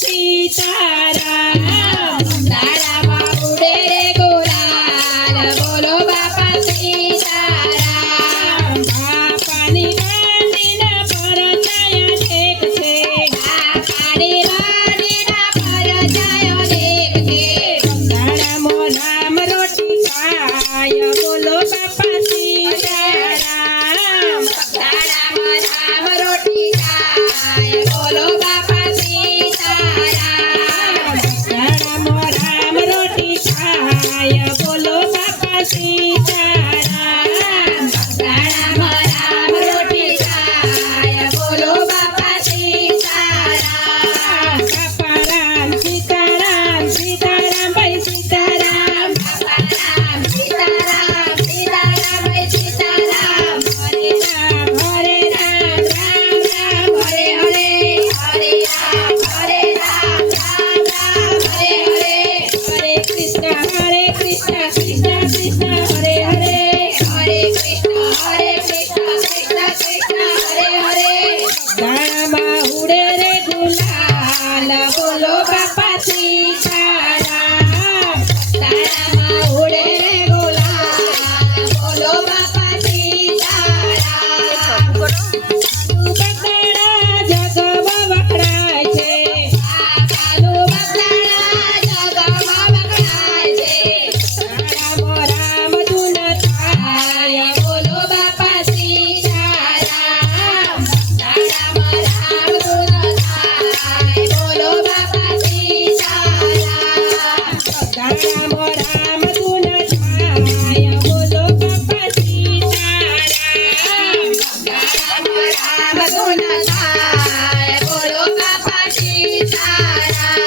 સીતારામ તારામાં ઉડે રે ગુલાલ બોલો બાપા સીતારામ બાપાની રાણીના પરચાયા દેખ છે બાપાની રાણીના પરચાયા દેખ છે તારામાં રામ રોટી ખાય બોલો બાપા સીતારામ તારામાં રામ રોટી ખાય બોલો બાપા સીતારામ તારામાં રામ રોટી ખાય બોલો બાપા સીતારામ તારામાં રામ રોટી ખાય બોલો બાપા સીતારામ બાપા રામ સીતારામ સીતારામ ભાઈ સીતારામ બાપા રામ સીતારામ સીતારામ ભાઈ સીતારામ હરે રામ રામ રામ હરે હરે હરે રામ રામ રામ હરે હરે હરે કૃષ્ણ કૃષ્ણ કૃષ્ણ હરે હરે હરે કૃષ્ણ કૃષ્ણ કૃષ્ણ હરે હરે દાણામાં ઉડે રે ગુલાલ બોલો બાપા સીતારામ દાણામાં ઉડે રે ગુલાલ બોલો બાપા સીતારામ બગડા જગમાં વખણાય છે બાપાનું બગડા જગમાં વખણાય છે તારામાં રામ ધૂન થાય બોલો બાપા સીતારામ તારામાં રામ ધૂન થાય બોલો બાપા સીતારામ તારામાં રામ ધૂન થાય બોલો બાપા સીતારામ તારામાં રામ ધૂન થાય બોલો બાપા સીતારામ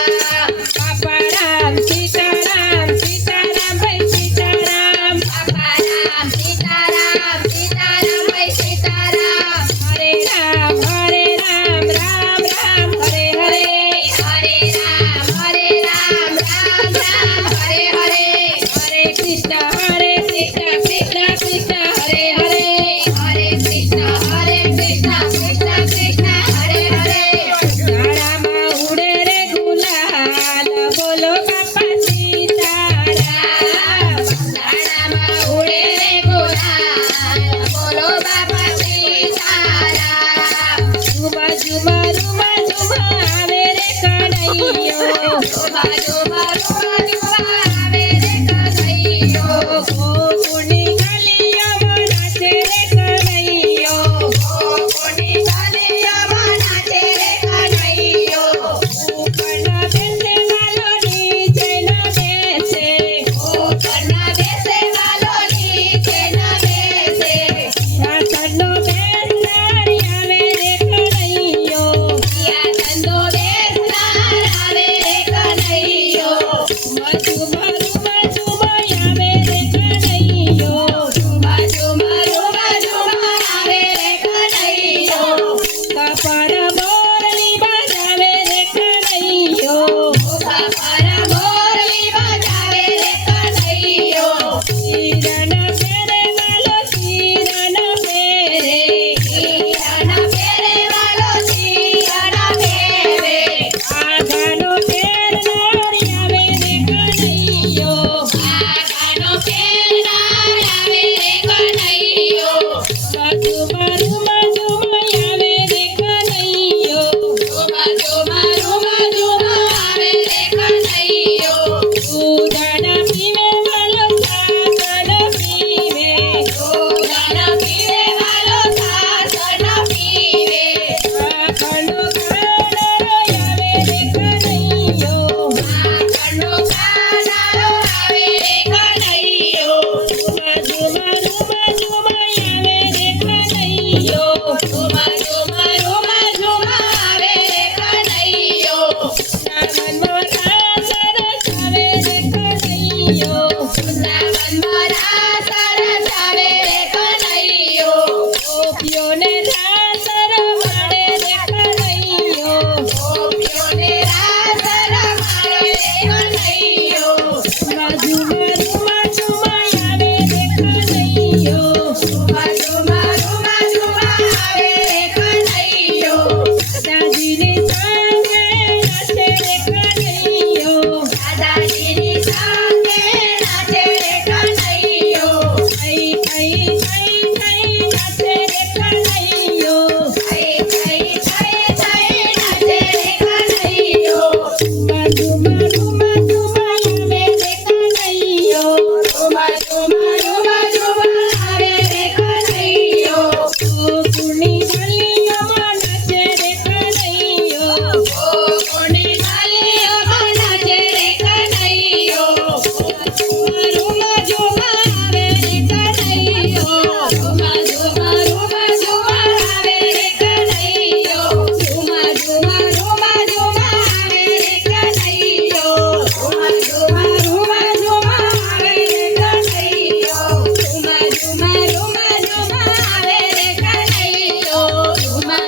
બાપા રામ સીતારામ સીતારામ ભાઈ સીતારામ બાપા રામ સીતારામ સીતારામ ભાઈ સીતારામ હરે રામ રામ રામ હરે હરે હરે રામ રામ રામ હરે હરે હરે કૃષ્ણ કૃષ્ણ કૃષ્ણ હરે હરે હરે કૃષ્ણ કૃષ્ણ કૃષ્ણ હરે હરે તારામાં ઉડે રે ગુલાલ બોલો બાપા સીતારામ તારામાં ઉડે રે ગુલાલ બોલો બાપા સીતારામ ઝુમા ઝુમા રૂમા ઝુમા આવે રે કનૈયો ઝુમા ઝુમા રૂમા ઝુમા આવે રે કનૈયો ગોકુળની ગલીઓમાં નાચે રે કનૈયો ગોકુળની ગલીઓમાં નાચે રે કનૈયો ઉપરના બેસે વાલો નીચે ન બેસે ઉપરના બેસે વાલો નીચે ન બેસે સાસરનો બેસનાર આવે રે કનૈયો સાસરનો બેસનાર આવે રે કનૈયો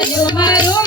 ઝુમા ઝુમા